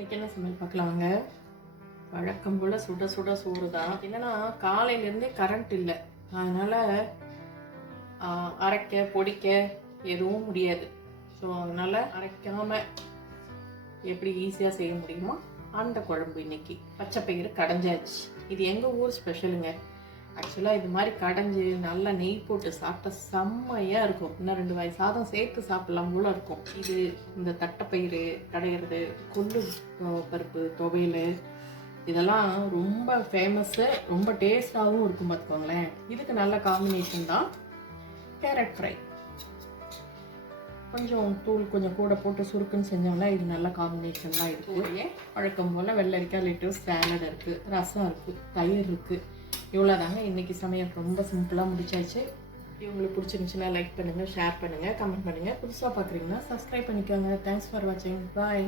இன்றைக்கி என்ன சமையல் பார்க்கலாங்க. வழக்கம் போல் சுட சுட சோறு தான். என்னென்னா காலையிலேருந்தே கரண்ட் இல்லை, அதனால் அரைக்க பொடிக்க எதுவும் முடியாது. ஸோ அதனால் அரைக்காமல் எப்படி ஈஸியாக செய்ய முடியுமோ அந்த குழம்பு. இன்றைக்கி பச்சைப்பயிறு கடைஞ்சாச்சு. இது எங்கள் ஊர் ஸ்பெஷலுங்க. ஆக்சுவலாக இது மாதிரி கடைஞ்சி நல்லா நெய் போட்டு சாப்பிட்டா செம்மையாக இருக்கும். இன்னும் 2 வாய் சாதம் சேர்த்து சாப்பிட்லாம் போல இருக்கும். இது இந்த தட்டைப்பயிறு கடையிறது, கொள்ளு பருப்பு துவையல், இதெல்லாம் ரொம்ப ஃபேமஸ்ஸு, ரொம்ப டேஸ்டாகவும் இருக்கும் பார்த்துக்கோங்களேன். இதுக்கு நல்ல காம்பினேஷன் தான் கேரட் ஃப்ரை. கொஞ்சம் தூள் கொஞ்சம் கூட போட்டு சுருக்குன்னு செஞ்சோம்னா இது நல்ல காம்பினேஷன் தான் இருக்குது. வழக்கம் போல் வெள்ளரிக்காய் லிட்டர் சாலட் இருக்குது, ரசம் இருக்குது, தயிர் இருக்குது. இவ்வளோதாங்க இன்றைக்கி சமையல். ரொம்ப சிம்பிளாக முடிச்சாச்சு. உங்களுக்கு பிடிச்சிருந்துச்சுன்னா லைக் பண்ணுங்கள், ஷேர் பண்ணுங்கள், கமெண்ட் பண்ணுங்கள். புதுசாக பார்க்குறீங்கன்னா சப்ஸ்கிரைப் பண்ணிக்கோங்க. தேங்க்ஸ் ஃபார் வாட்சிங். பாய்.